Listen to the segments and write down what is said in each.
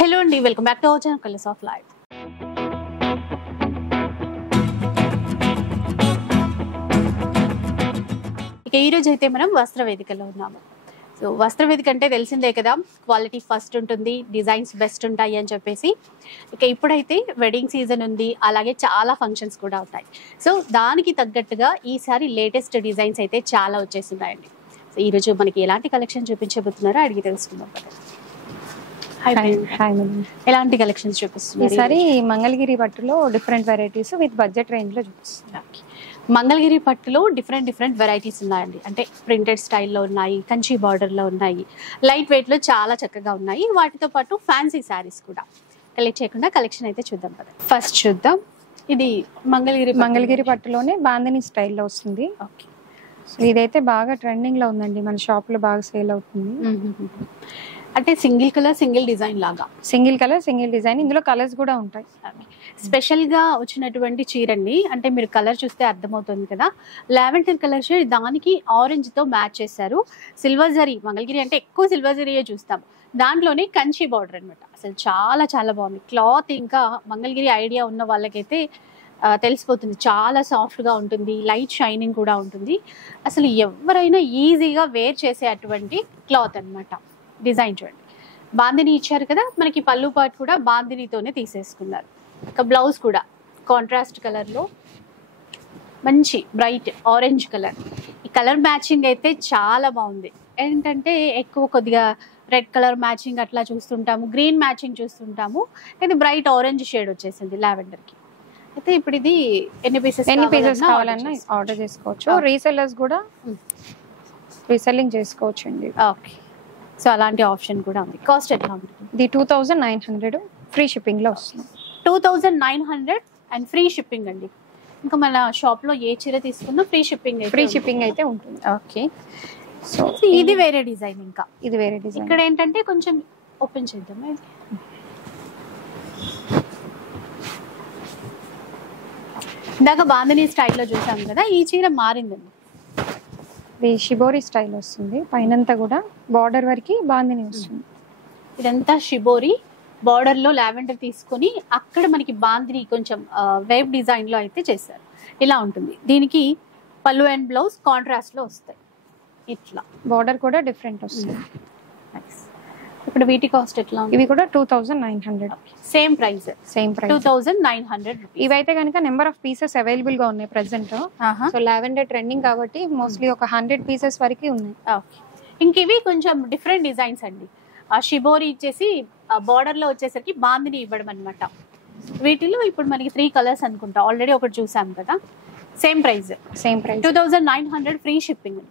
Hello అండి, welcome back to our channel colours of life. ఇక ఈరోజు అయితే మనం వస్త్ర వేదికలో ఉన్నాము. సో వస్త్ర వేదిక అంటే తెలిసిందే కదా, క్వాలిటీ ఫస్ట్ ఉంటుంది, డిజైన్స్ బెస్ట్ ఉంటాయి అని చెప్పేసి. ఇక ఇప్పుడైతే వెడ్డింగ్ సీజన్ ఉంది, అలాగే చాలా ఫంక్షన్స్ కూడా ఉంటాయి. సో దానికి తగ్గట్టుగా ఈసారి లేటెస్ట్ డిజైన్స్ అయితే చాలా వచ్చేస్తున్నాయండి. సో ఈరోజు మనకి ఎలాంటి కలెక్షన్ చూపించబోతున్నారో అడిగి తెలుసుకుందాం కదా. ఎలాంటి కలెక్షన్స్ చూపిస్తున్నారు ఈసారి? మంగళగిరి పట్టులో different varieties with budget range లో చూపిస్తున్నారు. మంగళగిరి పట్టులో డిఫరెంట్ వెరైటీస్ ఉన్నాయండి. అంటే ప్రింటెడ్ స్టైల్లో ఉన్నాయి, కంచి బార్డర్ లో ఉన్నాయి, లైట్ వెయిట్ లో చాలా చక్కగా ఉన్నాయి. వాటితో పాటు ఫ్యాన్సీ శారీస్ కూడా. కలెక్ట్ చేయకుండా కలెక్షన్ అయితే చూద్దాం కదా. ఫస్ట్ చూద్దాం, ఇది మంగళగిరి పట్టులోనే బాందిని స్టైల్లో వస్తుంది. ఓకే, ఇదైతే బాగా ట్రెండింగ్ లో ఉందండి, మన షాప్ లో బాగా సేల్ అవుతుంది. అంటే సింగిల్ కలర్ సింగిల్ డిజైన్ లాగా, సింగిల్ కలర్ సింగిల్ డిజైన్, ఇందులో కలర్స్ కూడా ఉంటాయి. స్పెషల్ గా వచ్చినటువంటి చీరండి. అంటే మీరు కలర్ చూస్తే అర్థమవుతుంది కదా, లావెండర్ కలర్ షేడ్ దానికి ఆరెంజ్ తో మ్యాచ్ చేశారు. సిల్వర్ జరీ, మంగళగిరి అంటే ఎక్కువ సిల్వర్ జరీయే చూస్తాం, దాంట్లోనే కంచి బార్డర్ అనమాట. అసలు చాలా బాగుంది క్లాత్. ఇంకా మంగళగిరి ఐడియా ఉన్న వాళ్ళకైతే తెలిసిపోతుంది, చాలా సాఫ్ట్ గా ఉంటుంది, లైట్ షైనింగ్ కూడా ఉంటుంది. అసలు ఎవరైనా ఈజీగా వేర్ చేసే అటువంటి క్లాత్ అనమాట. డిజైన్ చూడండి, బాందిని ఇచ్చారు కదా మనకి, పళ్ళు పాటు కూడా బాందినితోనే తీసేసుకున్నారు. ఇక బ్లౌజ్ కూడా కాంట్రాస్ట్ కలర్ లో మంచి బ్రైట్ ఆరెంజ్ కలర్. ఈ కలర్ మ్యాచింగ్ అయితే చాలా బాగుంది. ఏంటంటే ఎక్కువ కొద్దిగా రెడ్ కలర్ మ్యాచింగ్ అట్లా చూస్తుంటాము, గ్రీన్ మ్యాచింగ్ చూస్తుంటాము, ఇది బ్రైట్ ఆరెంజ్ షేడ్ వచ్చేసింది లావెండర్ కి. అయితే ఇప్పుడు ఇది ఎన్ని పీసెస్ కావాలన్నా ఆర్డర్ చేసుకోవచ్చు. రీసెల్లర్స్ కూడా రీసెల్లింగ్ చేసుకోవచ్చు అండి. ఓకే, సో అలాంటి ఆప్షన్ కూడా ఉంది. కాస్ట్ ఎట్లా ఉంటుంది? ఇది 2900 ఫ్రీ షిప్పింగ్ లో వస్తుంది. 2900 అండ్ ఫ్రీ షిప్పింగ్ అండి. ఇంకా మన షాప్ లో ఏ చీర తీసుకున్నా ఫ్రీ షిప్పింగ్ అయితే ఉంటుంది. ఓకే, సో ఇది వేరే డిజైన్. ఇంకా ఇది వేరే డిజైన్. ఇక్కడ ఏంటంటే కొంచెం ఓపెన్ చేద్దాం. ఇది ఇందాక బాందిని స్టైల్లో చూసాం కదా, ఈ చీర మారిందండి. ఇది షిబోరి స్టైల్ వస్తుంది, పైనంతా కూడా బార్డర్ వరకు బాందిని వస్తుంది. ఇదంతా షిబోరి బార్డర్ లో లావెండర్ తీసుకొని అక్కడ మనకి బాందిని కొంచెం వేవ్ డిజైన్ లో అయితే చేశారు. ఇలా ఉంటుంది. దీనికి పళ్ళు అండ్ బ్లౌజ్ కాంట్రాస్ట్ లో వస్తాయి. ఇట్లా బార్డర్ కూడా డిఫరెంట్ వస్తుంది. ఇప్పుడు వీటి కాస్ట్ ఎట్లా? ఇవి కూడా 2900. Same price 2900 rupees. ఇవైతే కనుక నెంబర్ ఆఫ్ పీసెస్ అవైలబుల్ గా ఉన్నాయి ప్రెసెంట్. సో లావెండర్ ట్రెండింగ్ కాబట్టి మోస్ట్లీ ఒక 100 పీసెస్ వరకు ఉన్నాయి. ఇంక ఇవి కొంచెం డిఫరెంట్ డిజైన్స్ అండి. ఆ షిబోరి ఇచ్చేసి బార్డర్ లో వచ్చేసరికి బాందిని ఇవ్వడం అనమాట. వీటిలో ఇప్పుడు మనకి 3 కలర్స్ అనుకుంటా, ఆల్రెడీ ఒకటి చూసాం కదా. Same price 2900 free shipping.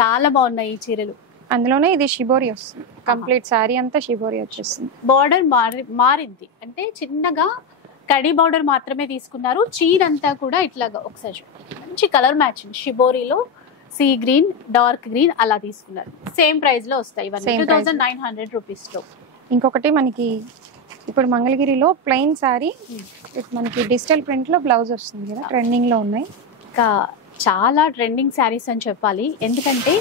చాలా బాగున్నాయి ఈ చీరలు. అందులోనే ఇది షిబోరి వస్తుంది, కంప్లీట్ సారీ అంతా షిబోరి వచ్చేస్తుంది. బార్డర్ మారింది, అంటే చిన్నగా కడి బార్డర్ మాత్రమే తీసుకున్నారు. చీర అంతా కూడా ఇట్లాగా ఒకసారి మంచి కలర్ మ్యాచింగ్, షిబోరిలో సీ గ్రీన్, డార్క్ గ్రీన్ అలా తీసుకున్నారు. సేమ్ ప్రైస్ లో వస్తాయి ఇవన్నీ 2900 రూపీస్ లో. ఇంకొకటి మనకి ఇప్పుడు మంగళగిరిలో ప్లెయిన్ సారీ మనకి డిజిటల్ ప్రింట్ లో బ్లౌజ్ వస్తుంది కదా, ట్రెండింగ్ లో ఉన్నాయి. ఇంకా చాలా ట్రెండింగ్ శారీస్ అని చెప్పాలి. ఎందుకంటే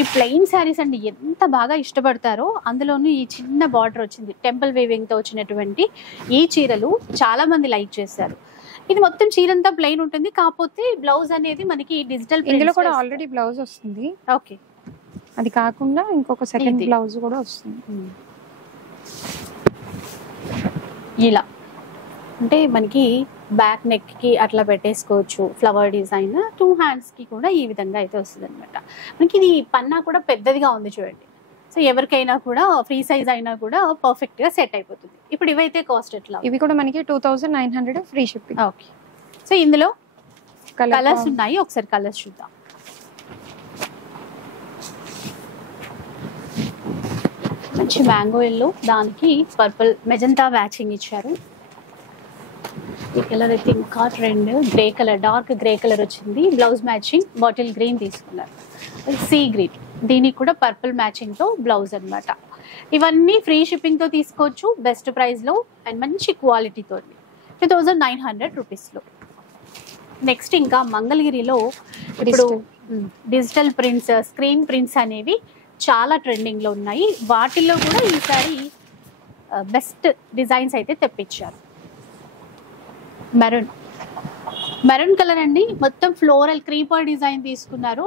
ఈ ప్లెయిన్ శారీస్ అండి ఎంత బాగా ఇష్టపడతారో. అందులోనూ ఈ చిన్న బార్డర్ వచ్చింది, టెంపుల్ వీవింగ్ తో వచ్చినటువంటి ఈ చీరలు చాలా మంది లైక్ చేశారు. ఇది మొత్తం చీరంతా ప్లెయిన్ ఉంటుంది, కాకపోతే బ్లౌజ్ అనేది మనకి డిజిటల్. ఇందులో కూడా ఆల్రెడీ బ్లౌజ్ వస్తుంది. ఓకే, అది కాకుండా ఇంకొక సెకండ్ బ్లౌజ్ కూడా వస్తుంది. ఇలా అంటే మనకి బ్యాక్ నెక్ కి అట్లా పెట్టేసుకోవచ్చు, ఫ్లవర్ డిజైన్. 2 హ్యాండ్స్ కి కూడా ఈ విధంగా అయితే వస్తుంది అనమాట. మనకి ఇది పన్నా కూడా పెద్దదిగా ఉంది చూడండి. సో ఎవరికైనా కూడా ఫ్రీ సైజ్ అయినా కూడా పర్ఫెక్ట్ గా సెట్ అయిపోతుంది. ఇప్పుడు ఇవైతే కాస్ట్ ఎట్లా? ఇవి కూడా మనకి 2900 ఫ్రీ షిప్పింగ్. ఓకే, సో ఇందులో కలర్స్ ఉన్నాయి, ఒకసారి కలర్స్ చూద్దాం. మంచి మ్యాంగో ఎల్లో, దానికి పర్పుల్ మెజంతా మ్యాచింగ్ ఇచ్చారు. ఈ కలర్ అయితే ఇంకా trend. Grey colour, dark grey colour వచ్చింది. బ్లౌజ్ మ్యాచింగ్ బాటిల్ గ్రీన్ తీసుకున్నారు, సీ గ్రీన్. దీనికి కూడా పర్పుల్ మ్యాచింగ్ తో బ్లౌజ్ అనమాట. ఇవన్నీ ఫ్రీ షిప్పింగ్ తో తీసుకోవచ్చు, బెస్ట్ ప్రైస్ లో అండ్ మంచి క్వాలిటీతో 2900 రూపీస్ లో. నెక్స్ట్ ఇంకా మంగళగిరిలో ఇప్పుడు డిజిటల్ ప్రింట్స్, స్క్రీన్ ప్రింట్స్ అనేవి చాలా ట్రెండింగ్ లో ఉన్నాయి. వాటిల్లో కూడా ఈసారి బెస్ట్ డిజైన్స్ అయితే తెప్పించారు. మెరూన్ కలర్ అండి, మొత్తం ఫ్లోరల్ క్రీపర్ డిజైన్ తీసుకున్నారు.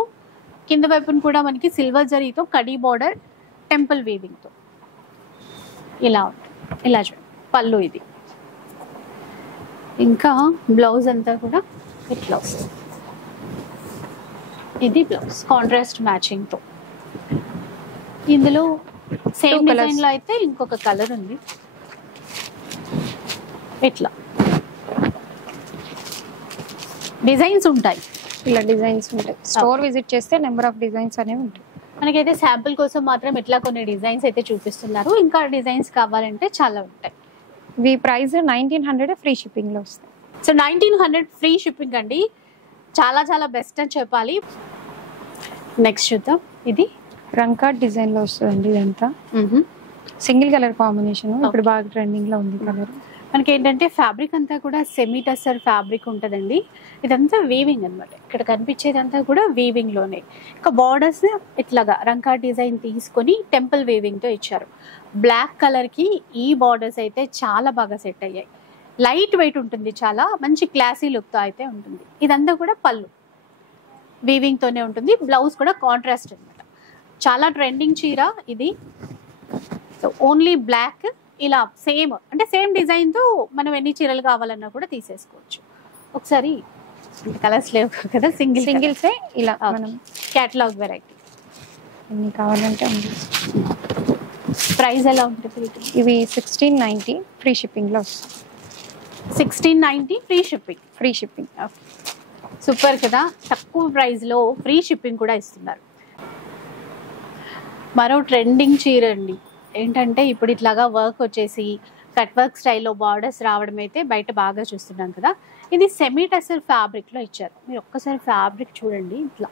కింద వైపున కూడా మనకి సిల్వర్ జరీతో కడీ బార్డర్ టెంపుల్ వీవింగ్ తో ఇలా ఉంటుంది. ఇలా చూడండి పళ్ళు ఇది. ఇంకా బ్లౌజ్ అంతా కూడా ఇట్లా వస్తుంది. ఇది బ్లౌజ్ కాంట్రాస్ట్ మ్యాచింగ్ తో. ఇందులో సేమ్ డిజైన్ లో అయితే ఇంకొక కలర్ ఉంది. ఇట్లా డిజైన్స్ ఉంటాయి, ఇలా డిజైన్స్ ఉంటాయి. స్టోర్ విజిట్ చేస్తే నెంబర్ ఆఫ్ డిజైన్స్ అనేవి ఉంటాయి. మనకైతే శాంపుల్ కోసం మాత్రం ఇట్లా కొన్ని డిజైన్స్ అయితే చూపిస్తున్నారు. ఇంకా డిజైన్స్ కావాలంటే చాలా ఉంటాయి. ఈ ప్రైస్ 1900 ఫ్రీ షిప్పింగ్ లో వస్తాయి. సో 1900 ఫ్రీ షిప్పింగ్ అండి, చాలా చాలా బెస్ట్ అని చెప్పాలి. నెక్స్ట్ చూద్దాం. ఇది రంకాట్ డిజైన్ లో వస్తుందండి. ఇదంతా సింగిల్ కలర్ కాంబినేషన్, ఇప్పుడు బాగా ట్రెండింగ్ లో ఉంది కలర్. మనకి ఏంటంటే ఫ్యాబ్రిక్ అంతా కూడా సెమీ టస్సర్ ఫ్యాబ్రిక్ ఉంటుందండి. ఇదంతా వీవింగ్ అనమాట. ఇక్కడ కనిపించేదంతా కూడా వీవింగ్ లోనే. ఇంకా బార్డర్స్ ఇట్లాగా రంకా డిజైన్ తీసుకొని టెంపుల్ వీవింగ్ తో ఇచ్చారు. బ్లాక్ కలర్ కి ఈ బార్డర్స్ అయితే చాలా బాగా సెట్ అయ్యాయి. లైట్ వెయిట్ ఉంటుంది, చాలా మంచి క్లాసీ లుక్ తో అయితే ఉంటుంది. ఇదంతా కూడా పళ్ళు వీవింగ్ తోనే ఉంటుంది. బ్లౌజ్ కూడా కాంట్రాస్ట్ అనమాట. చాలా ట్రెండింగ్ చీర ఇది. సో ఓన్లీ బ్లాక్ ఇలా సేమ్ అంటే సేమ్ డిజైన్ తో మనం ఎన్ని చీరలు కావాలన్నా కూడా తీసేసుకోవచ్చు. ఒకసారి కలర్స్ లేవు కదా, సింగిల్సే ఇలా మనం కేటలాగ్ వెరైటీ ఎన్ని కావాలంటే ప్రైస్ ఎలా ఉంటుంది? ఇవి 1690 ఫ్రీ షిప్పింగ్ లో వస్తుంది. 1690 ఫ్రీ షిప్పింగ్. సూపర్ కదా, తక్కువ ప్రైస్ లో ఫ్రీ షిప్పింగ్ కూడా ఇస్తున్నారు. మరో ట్రెండింగ్ చీర అండి. ఏంటంటే ఇప్పుడు ఇట్లాగా వర్క్ వచ్చేసి కట్ వర్క్ స్టైల్లో బార్డర్స్ రావడం అయితే బయట బాగా చూస్తున్నాం కదా. ఇది సెమీ టసర్ ఫ్యాబ్రిక్ లో ఇచ్చారు. మీరు ఒక్కసారి ఫ్యాబ్రిక్ చూడండి, ఇట్లా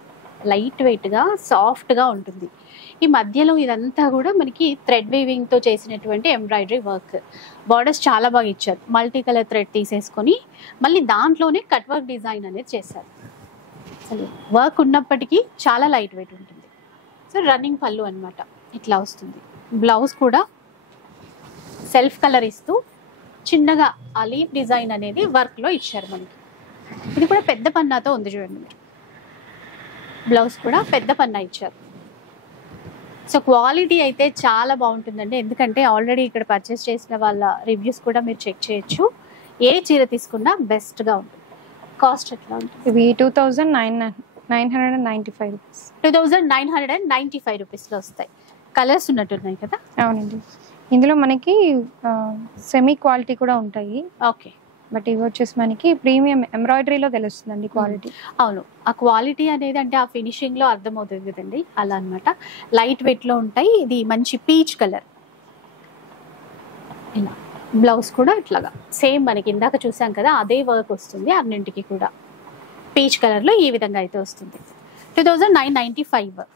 లైట్ వెయిట్ గా సాఫ్ట్ గా ఉంటుంది. ఈ మధ్యలో ఇదంతా కూడా మనకి థ్రెడ్ వీవింగ్ తో చేసినటువంటి ఎంబ్రాయిడరీ వర్క్. బార్డర్స్ చాలా బాగా ఇచ్చారు. మల్టీ కలర్ థ్రెడ్ తీసేసుకొని మళ్ళీ దాంట్లోనే కట్ వర్క్ డిజైన్ అనేది చేశారు. అసలు వర్క్ ఉన్నప్పటికీ చాలా లైట్ వెయిట్ ఉంటుంది. సో రన్నింగ్ పళ్ళు అనమాట, ఇట్లా వస్తుంది. బ్లౌజ్ కూడా సెల్ఫ్ కలర్ ఇస్తూ చిన్నగా ఆ లీఫ్ డిజైన్ అనేది వర్క్ లో ఇచ్చారు మనకి. ఇది కూడా పెద్ద పన్నాతో ఉంది చూడండి మీరు. బ్లౌజ్ కూడా పెద్ద పన్నా ఇచ్చారు. సో క్వాలిటీ అయితే చాలా బాగుంటుందండి. ఎందుకంటే ఆల్రెడీ ఇక్కడ పర్చేస్ చేసిన వాళ్ళ రివ్యూస్ కూడా మీరు చెక్ చేయొచ్చు. ఏ చీర తీసుకున్నా బెస్ట్ గా ఉంటుంది. కాస్ట్ ఎట్లా ఉంటుంది? ఇవి 2995 రూపీస్. 2995 రూపీస్లో వస్తాయి. కలర్స్ ఉన్నట్టున్నాయి కదా. అవునండి, ఇందులో మనకి సెమీ క్వాలిటీ కూడా ఉంటాయి. ఓకే, బట్ ఇవి వచ్చేసి మనకి ప్రీమియం ఎంబ్రాయిడరీలో తెలుస్తుందండి క్వాలిటీ. అవును, ఆ క్వాలిటీ అనేది అంటే ఆ ఫినిషింగ్ లో అర్థమవుతుంది కదండి, అలా అనమాట. లైట్ వెయిట్ లో ఉంటాయి. ఇది మంచి పీచ్ కలర్. ఇలా బ్లౌజ్ కూడా ఇట్లాగా సేమ్ మనకి ఇందాక చూసాం కదా అదే వర్క్ వస్తుంది అన్నింటికి కూడా. పీచ్ కలర్ లో ఈ విధంగా అయితే వస్తుంది. 2995.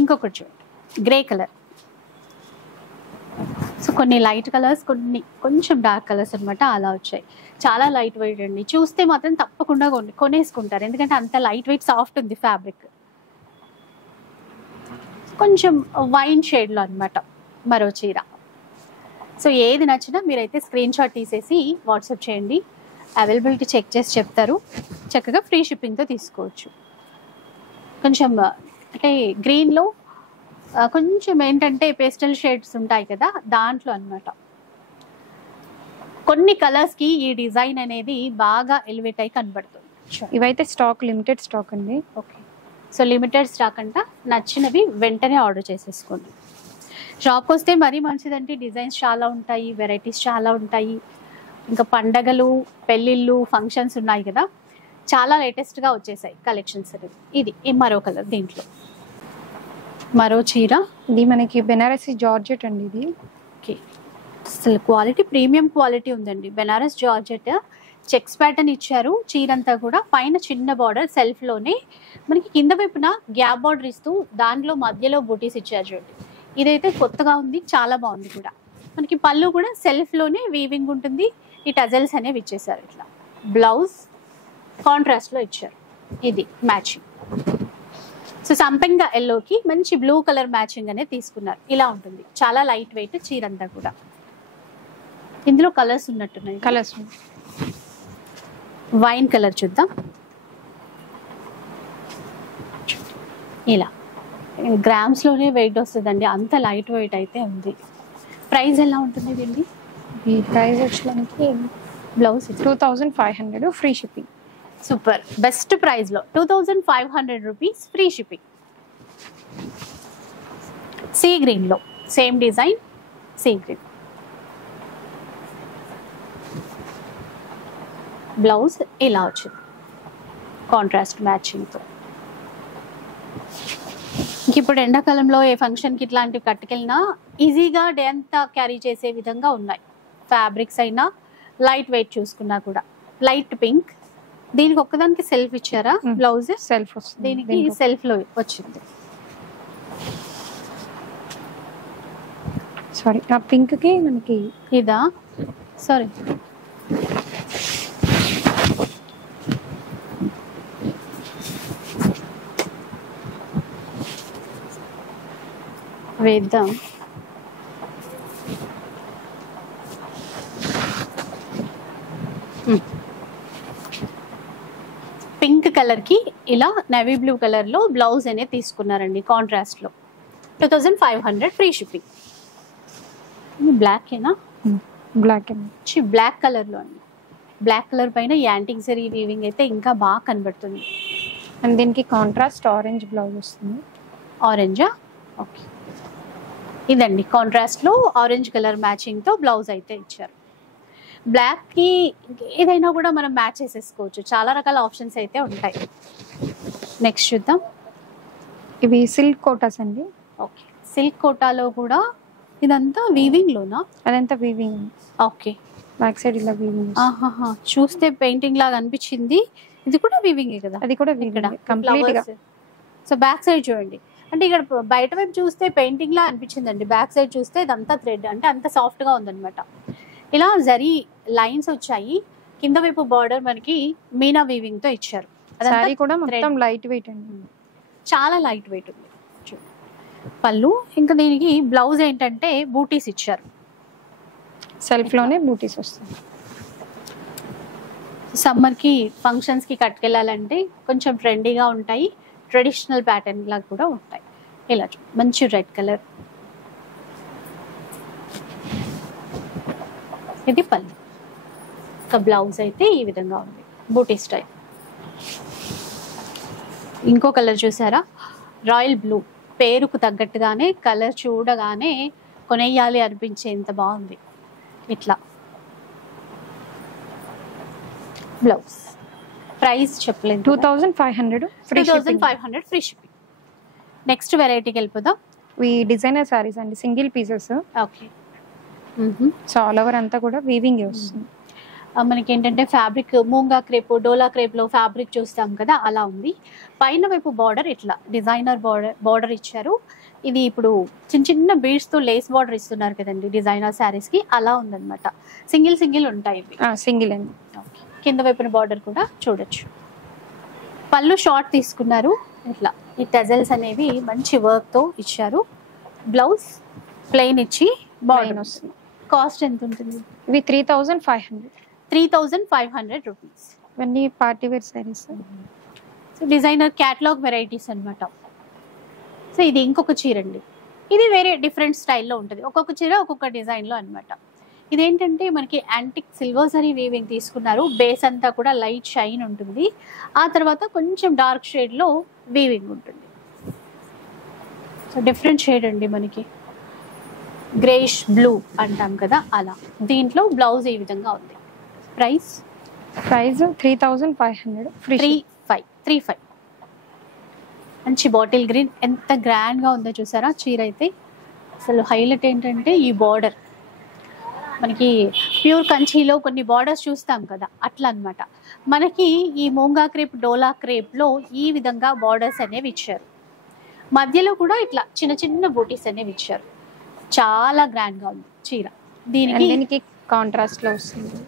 ఇంకొకటి చూడండి, గ్రే కలర్. సో కొన్ని లైట్ కలర్స్, కొన్ని కొంచెం డార్క్ కలర్స్ అనమాట, అలా వచ్చాయి. చాలా లైట్ వెయిట్ అండి. చూస్తే మాత్రం తప్పకుండా కొనేసుకుంటారు, ఎందుకంటే అంత లైట్ వెయిట్ సాఫ్ట్ ఉంది ఫ్యాబ్రిక్. కొంచెం వైన్ షేడ్లో అనమాట మరో చీర. సో ఏది నచ్చినా మీరైతే స్క్రీన్ షాట్ తీసేసి వాట్సాప్ చేయండి. అవైలబిలిటీ చెక్ చేసి చెప్తారు. చక్కగా ఫ్రీ షిప్పింగ్తో తీసుకోవచ్చు. కొంచెం అంటే గ్రీన్లో కొంచెం ఏంటంటే పేస్టల్ షేడ్స్ ఉంటాయి కదా, దాంట్లో అనమాట. కొన్ని కలర్స్కి ఈ డిజైన్ అనేది బాగా ఎలివేట్ అయి కనబడుతుంది. ఇవైతే లిమిటెడ్ స్టాక్ అండి. ఓకే, సో లిమిటెడ్ స్టాక్ అంట. నచ్చినవి వెంటనే ఆర్డర్ చేసేసుకోండి. షాప్కి వస్తే మరీ మంచిదంటే డిజైన్స్ చాలా ఉంటాయి, వెరైటీస్ చాలా ఉంటాయి. ఇంకా పండగలు, పెళ్ళిళ్ళు, ఫంక్షన్స్ ఉన్నాయి కదా, చాలా లేటెస్ట్గా వచ్చేసాయి కలెక్షన్స్ అనేది. ఇది మరో కలర్, దీంట్లో మరో చీర. ఇది మనకి బెనారసీ జార్జెట్ అండి. ఇది ఓకే, అసలు క్వాలిటీ ప్రీమియం క్వాలిటీ ఉందండి. బెనారస్ జార్జెట్ చెక్స్ ప్యాటర్న్ ఇచ్చారు. చీరంతా కూడా పైన చిన్న బార్డర్ సెల్ఫ్లోనే, మనకి కింద వైపున గ్యాప్ బార్డర్ ఇస్తూ దానిలో మధ్యలో బూటీస్ ఇచ్చారు చూడండి. ఇదైతే కొత్తగా ఉంది, చాలా బాగుంది కూడా. మనకి పళ్ళు కూడా సెల్ఫ్లోనే వీవింగ్ ఉంటుంది. ఈ టజల్స్ అనేవి ఇచ్చేసారు. ఇట్లా బ్లౌజ్ కాంట్రాస్ట్లో ఇచ్చారు. ఇది మ్యాచింగ్. సో సంపెంగ ఎల్లోకి మంచి బ్లూ కలర్ మ్యాచింగ్ అనేది తీసుకున్నారు. ఇలా ఉంటుంది, చాలా లైట్ వెయిట్ చీర అంతా కూడా. ఇందులో కలర్స్ ఉన్నట్టున్నాయి. కలర్స్ వైన్ కలర్ చూద్దాం. ఇలా గ్రామ్స్ లోనే వెయిట్ వస్తుందండి, అంత లైట్ వెయిట్ అయితే ఉంది. ప్రైస్ ఎలా ఉంటుంది దీన్ని? ఈ ప్రైస్ వచ్చడానికి blouse 2500 free shipping. Super, best price లో 2500 rupees free shipping. Sea green లో same design, sea green. Blouse ఇలా వచ్చింది కాంట్రాస్ట్ మ్యాచింగ్ తో. ఇప్పుడు ఎండాకాలంలో ఏ ఫంక్షన్కి ఇట్లాంటివి కట్టుకెళ్ళినా ఈజీగా డే అంతా క్యారీ చేసే విధంగా ఉన్నాయి. ఫ్యాబ్రిక్స్ అయినా లైట్ వెయిట్ చూసుకున్నా కూడా. లైట్ పింక్, దీనికి ఒక్కదానికి సెల్ఫ్ ఇచ్చారా బ్లౌజ్? సెల్ఫ్ వస్తుంది, దీనికి సెల్ఫ్ లో వచ్చింది. సారీ, ఆ పింక్ కి మనకి ఇదా? సారీ, వేద్దాం. పింక్ కలర్ కి ఇలా నేవీ బ్లూ కలర్ లో బ్లౌజ్ అనేది తీసుకున్నారండి కాంట్రాస్ట్ లో. 2500 ఫ్రీ షిప్పింగ్. బ్లాక్ ఏనా? బ్లాక్ బ్లాక్ కలర్ లో అండి. బ్లాక్ కలర్ పైన యాంటిక్ జరీ వీవింగ్ అయితే ఇంకా బాగా కనబడుతుంది. అండ్ దీనికి కాంట్రాస్ట్ ఆరెంజ్ బ్లౌజ్ వస్తుంది. ఆరెంజా? ఓకే, ఇదండి కాంట్రాస్ట్ లో ఆరెంజ్ కలర్ మ్యాచింగ్ తో బ్లౌజ్ అయితే ఇచ్చారు. బ్లాక్ కి ఏదైనా కూడా మనం మ్యాచ్ చేసేసుకోవచ్చు, చాలా రకాల ఆప్షన్స్ అయితే ఉంటాయి. నెక్స్ట్ చూద్దాం. ఇవి సిల్క్ కోటాస్ అండి. ఓకే, సిల్క్ కోటాలో కూడా ఇదంతా వీవింగ్ లోనా? అదంతా వీవింగ్. ఓకే, బ్యాక్ సైడ్ ఇలా వీవింగ్. చూస్తే పెయింటింగ్ లాగా అనిపించింది. ఇది కూడా వీవింగ్ కదా? అది కూడా వీవింగ్ కంప్లీట్ గా. సో బ్యాక్ సైడ్ చూడండి, అంటే ఇక్కడ బయట వైపు చూస్తే పెయింటింగ్ లా అనిపించిందండి, బ్యాక్ సైడ్ చూస్తే ఇదంతా థ్రెడ్, అంటే అంత సాఫ్ట్ గా ఉందన్నమాట. ఇలా జరీ లైన్స్ వచ్చాయి. కింద వైపు బార్డర్ మనకి మీనా వీవింగ్ తో ఇచ్చారు. సారీ కూడా మొత్తం లైట్ వెయిట్ అండి, చాలా లైట్ వెయిట్ ఉంది. పళ్ళు, ఇంకా దీనికి బ్లౌజ్ ఏంటంటే బూటీస్ ఇచ్చారు. సెల్ఫ్ లోనే బూటీస్ వస్తుంది. సమ్మర్ కి ఫంక్షన్స్ కి కట్టుకెళ్ళాలంటే కొంచెం ట్రెండీగా ఉంటాయి, ట్రెడిషనల్ ప్యాటర్న్ లాగా కూడా ఉంటాయి. ఇలా మంచి రెడ్ కలర్. ఇది పళ్ళు. ఒక బ్లౌజ్ అయితే ఈ విధంగా ఉంది, బూటీ స్టైల్. ఇంకో కలర్ చూసారా? Royal blue. పేరుకు తగ్గట్టుగానే కలర్ చూడగానే కొనేయాలి అనిపించేంత బాగుంది. ఇట్లా బ్లౌజ్. ప్రైస్ చెప్పలేదు. 2500 2500 ఫ్రీ షిప్పింగ్. నెక్స్ట్ వెరైటీకి వెళ్ళిపోదాం. ఈ డిజైనర్ సారీస్ అండి, single pieces. Okay, so all over అంతా కూడా వీవింగ్ వస్తుంది. మనకి ఏంటంటే ఫ్యాబ్రిక్ మూంగా క్రేప్, డోలా క్రేప్ లో ఫ్యాబ్రిక్ చూస్తాం కదా, అలా ఉంది. పైన వైపు బార్డర్ ఇట్లా డిజైనర్ బార్డర్ ఇచ్చారు. ఇది ఇప్పుడు చిన్న చిన్న బీడ్స్ తో లేస్ బార్డర్ ఇస్తున్నారు కదండి డిజైనర్ శారీస్ కి, అలా ఉందన్నమాట. సింగిల్ సింగిల్ ఉంటాయి ఇవి. సింగిల్ అండి. కింద వైపున బార్డర్ కూడా చూడొచ్చు. పళ్ళు షార్ట్ తీసుకున్నారు. ఇట్లా ఈ టెజల్స్ అనేవి మంచి వర్క్ తో ఇచ్చారు. బ్లౌజ్ ప్లెయిన్ ఇచ్చి బార్డర్ వస్తుంది. కాస్ట్ ఎంత ఉంటుంది? ఇవి 3500. 3500 రూపీస్. ఇవన్నీ party wear sarees. So designer catalogue varieties అనమాట. సో ఇది ఇంకొక చీర అండి. ఇది వేరే డిఫరెంట్ స్టైల్లో ఉంటుంది, ఒక్కొక్క చీర ఒక్కొక్క డిజైన్లో అనమాట. ఇదేంటంటే మనకి యాంటిక్ సిల్వర్ జరీ వీవింగ్ తీసుకున్నారు. బేస్ అంతా కూడా లైట్ షైన్ ఉంటుంది, ఆ తర్వాత కొంచెం డార్క్ షేడ్లో వీవింగ్ ఉంటుంది. సో డిఫరెంట్ షేడ్ అండి, మనకి గ్రేష్ బ్లూ అంటాం కదా అలా. దీంట్లో బ్లౌజ్ ఈ విధంగా ఉంది. Price 3500 free. 35. మంచి బాటిల్ గ్రీన్, ఎంత గ్రాండ్ గా ఉందో చూసారా చీర అయితే. అసలు హైలైట్ ఏంటంటే ఈ బార్డర్, మనకి ప్యూర్ కంచిలో కొన్ని బార్డర్స్ చూస్తాం కదా అట్లా అన్నమాట. మనకి ఈ మూంగా క్రేప్, డోలా క్రేప్ లో ఈ విధంగా బార్డర్స్ అనేవి ఇచ్చారు. మధ్యలో కూడా ఇట్లా చిన్న చిన్న బూటీస్ అనేవి ఇచ్చారు. చాలా గ్రాండ్ గా ఉంది చీర. దీనికి కాంట్రాస్ట్ లో వస్తుంది.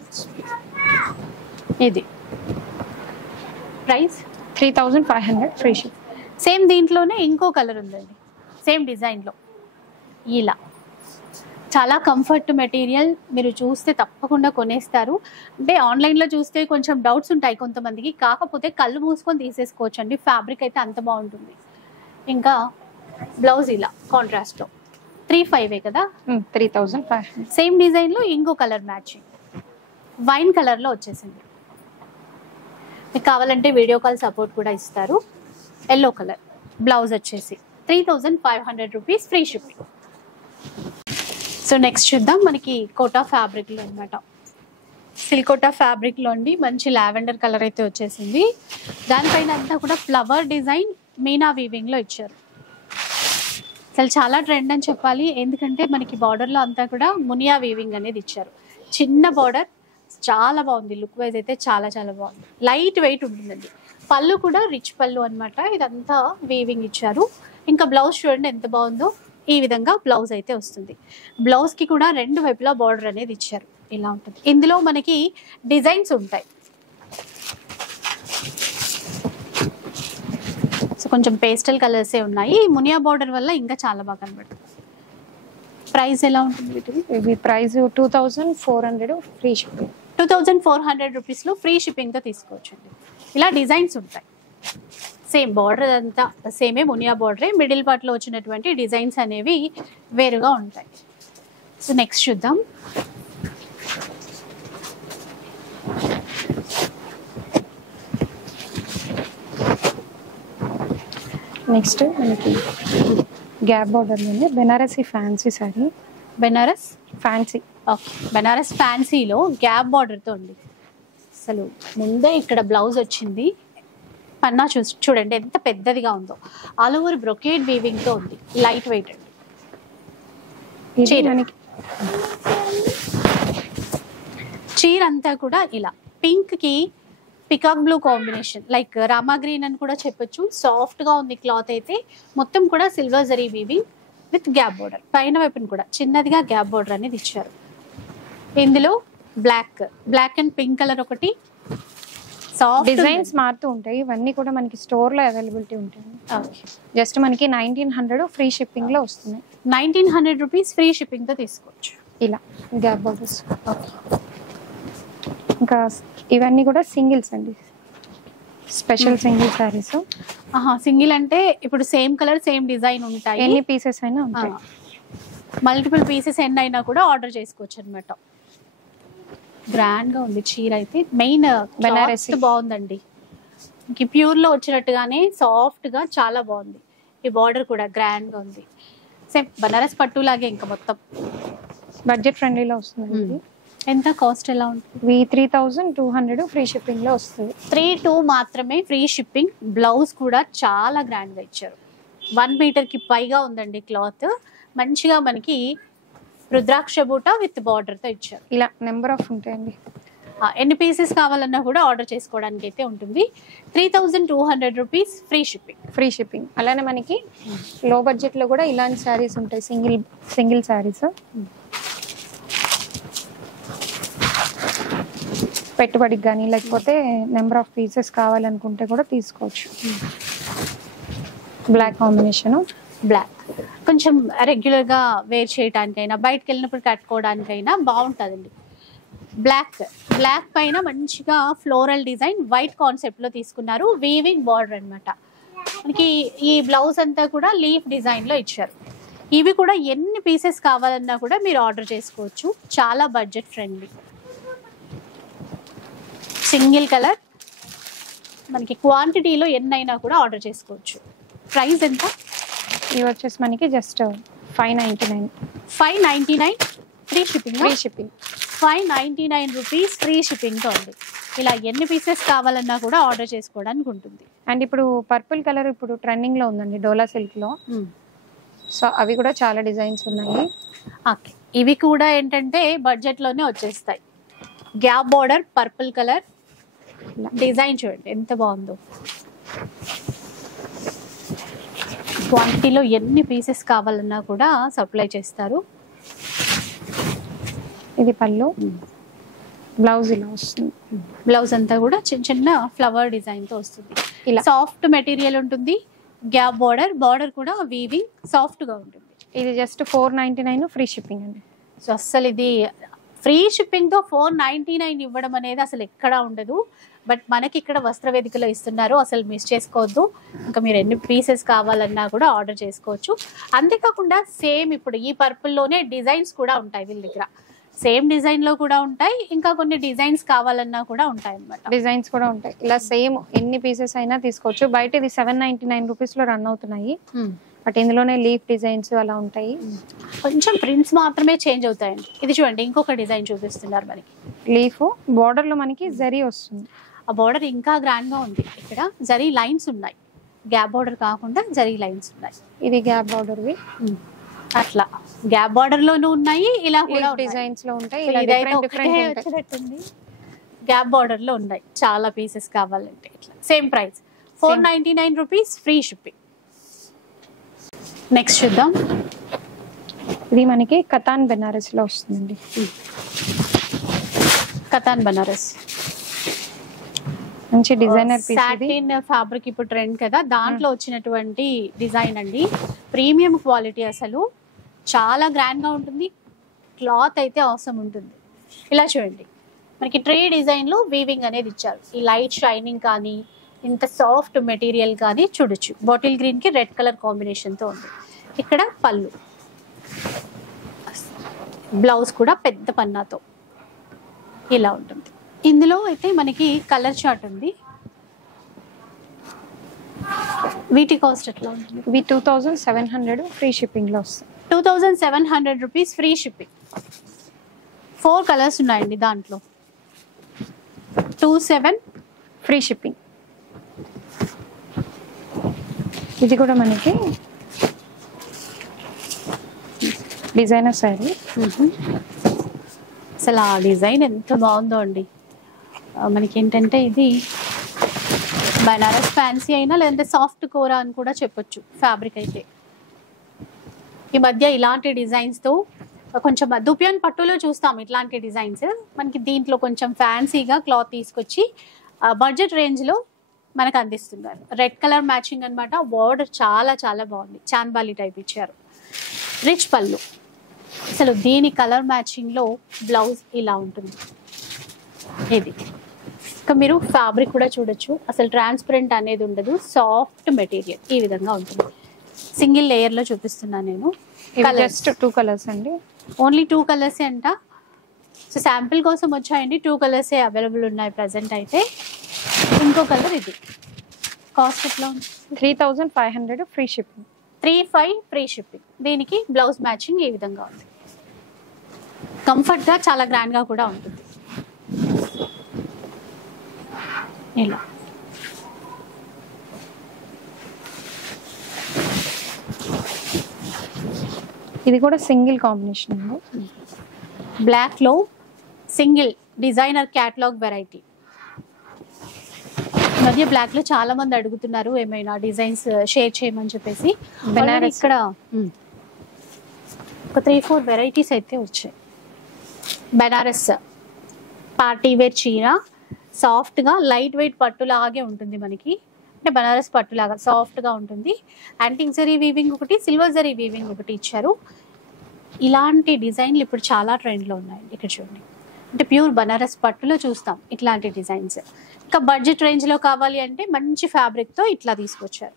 ఇది ప్రైస్ 3500 ఫ్రీ షిప్. సేమ్ దీంట్లోనే ఇంకో కలర్ ఉందండి, సేమ్ డిజైన్లో. ఇలా చాలా కంఫర్ట్ మెటీరియల్, మీరు చూస్తే తప్పకుండా కొనేస్తారు. అంటే ఆన్లైన్లో చూస్తే కొంచెం డౌట్స్ ఉంటాయి కొంతమందికి, కాకపోతే కళ్ళు మూసుకొని తీసేసుకోవచ్చు అండి. ఫ్యాబ్రిక్ అయితే అంత బాగుంటుంది. ఇంకా బ్లౌజ్ ఇలా కాంట్రాస్ట్లో 3,500 కదా, 3,500. సేమ్ డిజైన్లో ఇంకో కలర్ మ్యాచింగ్ వైన్ కలర్లో వచ్చేసింది. మీకు కావాలంటే వీడియో కాల్ సపోర్ట్ కూడా ఇస్తారు. ఎల్లో కలర్ బ్లౌజ్ వచ్చేసి 3,500 rupees, free shipping. So next చూద్దాం, మనకి కోటా ఫ్యాబ్రిక్లో అనమాట. సిల్కోటా ఫ్యాబ్రిక్లో అండి మంచి లావెండర్ కలర్ అయితే వచ్చేసింది. దానిపైన అంతా కూడా ఫ్లవర్ డిజైన్ మీనా వీవింగ్లో ఇచ్చారు. అసలు చాలా ట్రెండ్ అని చెప్పాలి, ఎందుకంటే మనకి బార్డర్లో అంతా కూడా మునియా వీవింగ్ అనేది ఇచ్చారు. చిన్న బార్డర్, చాలా బాగుంది. లుక్ వైజ్ అయితే చాలా చాలా బాగుంది. లైట్ వెయిట్ ఉంటుందండి. పళ్ళు కూడా రిచ్ పళ్ళు అనమాట. ఇదంతా వీవింగ్ ఇచ్చారు. ఇంకా బ్లౌజ్ చూడండి ఎంత బాగుందో. ఈ విధంగా బ్లౌజ్ అయితే వస్తుంది. బ్లౌజ్కి కూడా రెండు వైపులా బార్డర్ అనేది ఇచ్చారు. ఇలా ఉంటుంది. ఇందులో మనకి డిజైన్స్ ఉంటాయి. సో కొంచెం పేస్టల్ కలర్సే ఉన్నాయి. మునియా బార్డర్ వల్ల ఇంకా చాలా బాగా కనబడుతుంది. ప్రైస్ ఎలా ఉంటుంది వీటికి? ఇది ప్రైస్ 2,400, ఫ్రీ షిప్పింగ్. 2,400 రూపీస్లో ఫ్రీ షిప్పింగ్తో తీసుకోవచ్చు అండి. ఇలా డిజైన్స్ ఉంటాయి. సేమ్ బార్డర్ అంతా సేమే, మునియా బార్డరే. మిడిల్ పార్ట్లో వచ్చినటువంటి డిజైన్స్ అనేవి వేరుగా ఉంటాయి. సో నెక్స్ట్ చూద్దాం. నెక్స్ట్ మనకి గ్యాప్ బార్డర్లోనే Banarasi fancy sari. Banaras fancy. Okay, Banaras ఫ్యాన్సీలో గ్యాప్ బార్డర్తో అండి. అసలు ముందే ఇక్కడ బ్లౌజ్ వచ్చింది. పన్నా చూడండి ఎంత పెద్దదిగా ఉందో. ఆల్ ఓవర్ బ్రొకేడ్ వీవింగ్తో ఉంది. లైట్ వెయిట్ అండి. చీర అంతా కూడా ఇలా పింక్కి peacock blue combination, like Rama green అని కూడా చెప్పొచ్చు. సాఫ్ట్గా ఉంది క్లాత్ అయితే. మొత్తం కూడా silver zari weaving with gap border. పైన వైపున కూడా చిన్నదిగా గ్యాప్ బార్డర్ అనేది ఇచ్చారు. ఇందులో బ్లాక్ అండ్ పింక్ కలర్ ఒకటి. సాఫ్ట్ డిజైన్స్ మారుతూ ఉంటాయి. ఇవన్నీ కూడా మనకి స్టోర్లో అవైలబిలిటీ ఉంటాయి. జస్ట్ మనకి 1,900 ఫ్రీ షిప్పింగ్లో వస్తున్నాయి. 1,900 రూపీస్ ఫ్రీ షిప్పింగ్తో తీసుకోవచ్చు. ఇలా గ్యాప్ బార్డర్స్. ఇంకా ఇవన్నీ కూడా సింగిల్స్ అండి, స్పెషల్ సింగిల్ సారీస్. సింగిల్ అంటే ఇప్పుడు సేమ్ కలర్ సేమ్ డిజైన్ ఉంటాయి. ఎన్ని పీసెస్ అయినా ఉంటాయి. మల్టిపుల్ పీసెస్ ఎన్ని అయినా కూడా ఆర్డర్ చేసుకోవచ్చు అనమాట. గ్రాండ్ గా ఉంది చీర అయితే. మెయిన్ బెనారస్ బాగుందండి. ప్యూర్ లో వచ్చినట్టుగానే సాఫ్ట్ గా చాలా బాగుంది. ఈ బార్డర్ కూడా గ్రాండ్ గా ఉంది. సేమ్ బనారస్ పట్టు లాగే. ఇంకా మొత్తం బడ్జెట్ ఫ్రెండ్లీలో వస్తుంది. ఎంత కాస్ట్ ఎలా ఉంటుంది? 3,200 ఫ్రీ షిప్పింగ్ లో వస్తుంది. 3,200 మాత్రమే ఫ్రీ షిప్పింగ్. బ్లౌజ్ కూడా చాలా గ్రాండ్ గా ఇచ్చారు. 1 మీటర్కి పైగా ఉందండి క్లాత్. మంచిగా మనకి రుద్రాక్ష బూట విత్ బార్డర్ తో ఇచ్చారు. ఇలా నెంబర్ ఆఫ్ ఉంటాయండి. ఎన్ని పీసెస్ కావాలన్నా కూడా ఆర్డర్ చేసుకోవడానికి అయితే ఉంటుంది. 3,200 రూపీస్ ఫ్రీ షిప్పింగ్. అలానే మనకి లో బడ్జెట్ లో కూడా ఇలాంటి శారీస్ ఉంటాయి. సింగిల్ శారీస్ పెట్టుబడికి కానీ లేకపోతే నెంబర్ ఆఫ్ పీసెస్ కావాలనుకుంటే కూడా తీసుకోవచ్చు. Black combination. బ్లాక్ కొంచెం రెగ్యులర్ గా వేర్ చేయడానికైనా బయటకు వెళ్ళినప్పుడు కట్టుకోవడానికైనా బాగుంటుందండి. బ్లాక్ పైన మంచిగా ఫ్లోరల్ డిజైన్ వైట్ కాన్సెప్ట్ లో తీసుకున్నారు. వీవింగ్ బార్డర్ అన్నమాట. మనకి ఈ బ్లౌజ్ అంతా కూడా లీఫ్ డిజైన్ లో ఇచ్చారు. ఇవి కూడా ఎన్ని పీసెస్ కావాలన్నా కూడా మీరు ఆర్డర్ చేసుకోవచ్చు. చాలా బడ్జెట్ ఫ్రెండ్లీ. సింగిల్ కలర్ మనకి క్వాంటిటీలో ఎన్నైనా కూడా ఆర్డర్ చేసుకోవచ్చు. ప్రైస్ ఎంత? ఇవి వచ్చేసి మనకి just 599. 599 free shipping. 599 rupees free షిప్పింగ్తో ఉంది. ఇలా ఎన్ని పీసెస్ కావాలన్నా కూడా ఆర్డర్ చేసుకోవడానికి ఉంటుంది. అండ్ ఇప్పుడు పర్పుల్ కలర్ ఇప్పుడు ట్రెండింగ్ లో ఉందండి డోలా సిల్క్ లో. సో అవి కూడా చాలా డిజైన్స్ ఉన్నాయి. ఓకే, ఇవి కూడా ఏంటంటే బడ్జెట్ లోనే వచ్చేస్తాయి. Gap border purple colour design చూడండి ఎంత బాగుందో. క్వాంటిటీలో ఎన్ని పీసెస్ కావాలన్నా కూడా సప్లై చేస్తారు. ఇది పళ్ళు. బ్లౌజ్ ఇలా వస్తుంది. బ్లౌజ్ అంతా కూడా చిన్న చిన్న ఫ్లవర్ డిజైన్ తో వస్తుంది. ఇలా సాఫ్ట్ మెటీరియల్ ఉంటుంది. గ్యాప్ బార్డర్, బార్డర్ కూడా వీవింగ్ సాఫ్ట్ గా ఉంటుంది. ఇది జస్ట్ 499 ఫ్రీ షిప్పింగ్ అండి. సో అస్సలు ఇది ఫ్రీ షిప్పింగ్ తో 499 ఇవ్వడం అనేది అసలు ఎక్కడా ఉండదు. బట్ మనకి ఇక్కడ వస్త్ర వేదికలో ఇస్తున్నారు, అసలు మిస్ చేసుకోవద్దు. ఇంకా మీరు ఎన్ని పీసెస్ కావాలన్నా కూడా ఆర్డర్ చేసుకోవచ్చు. అంతేకాకుండా సేమ్ ఇప్పుడు ఈ పర్పుల్ లోనే డిజైన్స్ కూడా ఉంటాయి వీళ్ళ దగ్గర. సేమ్ డిజైన్ లో కూడా ఉంటాయి, ఇంకా కొన్ని డిజైన్స్ కావాలన్నా కూడా ఉంటాయి అన్నమాట. డిజైన్స్ కూడా ఉంటాయి. ఇలా సేమ్ ఎన్ని పీసెస్ అయినా తీసుకోవచ్చు. బయట ఇది 799 రూపీస్ లో రన్ అవుతున్నాయి. బట్ ఇందులోనే లీఫ్ డిజైన్స్ అలా ఉంటాయి. కొంచెం ప్రింట్స్ మాత్రమే చేంజ్ అవుతాయండి. ఇది చూడండి, ఇంకొక డిజైన్ చూపిస్తున్నారు మనకి. లీఫ్ బార్డర్ లో మనకి జరీ వస్తుంది. ఆ బార్డర్ ఇంకా గ్రాండ్ గా ఉంది. ఇక్కడ జరీ లైన్స్ ఉన్నాయి, గ్యాప్ బార్డర్ కాకుండా జరీ లైన్స్ ఉన్నాయి. ఇది గ్యాప్ బార్డర్ వి. అట్లా గ్యాప్ బార్డర్ లోనూ ఉన్నాయి, ఇలా కూడా డిజైన్స్ లో ఉంటాయి. గ్యాప్ బార్డర్ లో ఉన్నాయి. చాలా పీసెస్ కావాలంటే ఇట్లా same price 499 rupees free shipping. Next చూద్దాం. ఇది మనకి కతాన్ బెనారస్ లో వస్తుందండి. కతాన్ బనారస్ మంచి డిజైనర్ పీస్. సాటిన్ ఫ్యాబ్రిక్ ఇప్పుడు ట్రెండ్ కదా, దాంట్లో వచ్చినటువంటి డిజైన్ అండి. ప్రీమియం క్వాలిటీ, అసలు చాలా గ్రాండ్ గా ఉంటుంది. క్లాత్ అయితే అవసరం ఉంటుంది. ఇలా చూడండి, మనకి ట్రీ డిజైన్ లో వీవింగ్ అనేది ఇచ్చారు. ఈ లైట్ షైనింగ్ కానీ, ఇంత సాఫ్ట్ మెటీరియల్ కానీ చూడొచ్చు. బాటిల్ గ్రీన్ కి రెడ్ కలర్ కాంబినేషన్ తో ఉంది. ఇక్కడ పళ్ళు, బ్లౌజ్ కూడా పెద్ద పన్నాతో ఇలా ఉంటుంది. ఇందులో అయితే మనకి కలర్ చార్ట్ ఉంది. వీటి కాస్ట్ ఎట్లా ఉంటుంది? ఇవి 2700 ఫ్రీ షిప్పింగ్ లో వస్తుంది. 2700 రూపీస్ ఫ్రీ షిప్పింగ్. 4 కలర్స్ ఉన్నాయండి దాంట్లో. 27 ఫ్రీ షిప్పింగ్. ఇది కూడా మనకి డిజైనర్ శారీ. అసలు ఆ డిజైన్ ఎంత బాగుందో అండి. మనకి ఏంటంటే ఇది బనారస్ ఫ్యాన్సీ అయినా లేదంటే సాఫ్ట్ కోరా అని కూడా చెప్పొచ్చు ఫ్యాబ్రిక్ అయితే. ఈ మధ్య ఇలాంటి డిజైన్స్తో కొంచెం దుపియాన్ పట్టులో చూస్తాం ఇట్లాంటి డిజైన్స్. మనకి దీంట్లో కొంచెం ఫ్యాన్సీగా క్లాత్ తీసుకొచ్చి బడ్జెట్ రేంజ్లో మనకు అందిస్తున్నారు. రెడ్ కలర్ మ్యాచింగ్ అనమాట. బార్డర్ చాలా చాలా బాగుంది, చాంద్బాలి టైప్ ఇచ్చారు. రిచ్ పళ్ళు. అసలు దీని కలర్ మ్యాచింగ్లో బ్లౌజ్ ఇలా ఉంటుంది. ఇది ఇంకా మీరు ఫ్యాబ్రిక్ కూడా చూడొచ్చు, అసలు ట్రాన్స్పరెంట్ అనేది ఉండదు, సాఫ్ట్ మెటీరియల్ ఈ విధంగా ఉంటుంది. సింగిల్ లేయర్లో చూపిస్తున్నాను నేను. జస్ట్ 2 కలర్స్ అండి. ఓన్లీ 2 కలర్సే అంట. సో శాంపిల్ కోసం వచ్చాయండి. 2 కలర్సే అవైలబుల్ ఉన్నాయి ప్రజెంట్ అయితే. ఇంకో కలర్ ఇది. కాస్ట్ ఎట్లా ఉంది? 3500 ఫ్రీ షిప్పింగ్. 35 free shipping. దీనికి బ్లౌజ్ మ్యాచింగ్ ఈ విధంగా ఉంది. కంఫర్ట్గా చాలా గ్రాండ్గా కూడా ఉంటుంది. ఇలా ఇది కూడా సింగిల్ కాంబినేషన్ అండి. బ్లాక్లో సింగిల్ డిజైనర్ క్యాటలాగ్ వెరైటీ. మధ్య బ్లాక్లో చాలా మంది అడుగుతున్నారు ఏమైనా డిజైన్స్ షేర్ చేయమని చెప్పేసి. బనారస్ ఇక్కడ ఒక 3-4 వెరైటీస్ అయితే వచ్చాయి. బనారస్ పార్టీ వేర్ చీర, సాఫ్ట్గా లైట్ వెయిట్ పట్టులాగే ఉంటుంది మనకి. అంటే బనారస్ పట్టులాగా సాఫ్ట్గా ఉంటుంది. యాంటిక్ జరీ వీవింగ్ ఒకటి, సిల్వర్ జరీ వీవింగ్ ఒకటి ఇచ్చారు. ఇలాంటి డిజైన్లు ఇప్పుడు చాలా ట్రెండ్లో ఉన్నాయండి. ఇక్కడ చూడండి, అంటే ప్యూర్ బనారస్ పట్టులో చూస్తాం ఇట్లాంటి డిజైన్స్. ఇంకా బడ్జెట్ రేంజ్లో కావాలి అంటే మంచి ఫ్యాబ్రిక్తో ఇట్లా తీసుకొచ్చారు.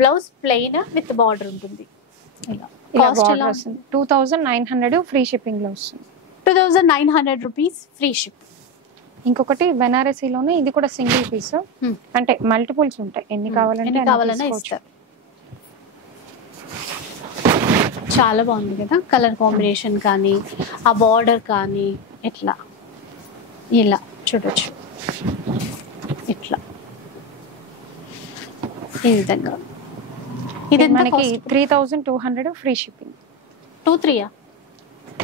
బ్లౌజ్ ప్లెయిన్ విత్ బార్డర్ ఉంటుంది. ఇలా కాస్ట్ ఎలా వస్తుంది? 2900 ఫ్రీ షిప్పింగ్లో వస్తుంది. 2900 రూపీస్ ఫ్రీ షిప్. ఇంకొకటి బెనారసీలోనే ఇది కూడా సింగిల్ పీస్. అంటే మల్టిపుల్స్ ఉంటాయి, ఎన్ని కావాలన్నా ఇస్తారు. చాలా బాగుంది కదా కలర్ కాంబినేషన్ కానీ, ఆ బార్డర్ కానీ. ఇట్లా ఇలా చూడొచ్చు, ఇట్లా ఈ విధంగా. ఇది మనకి 3200 free shipping. 2-3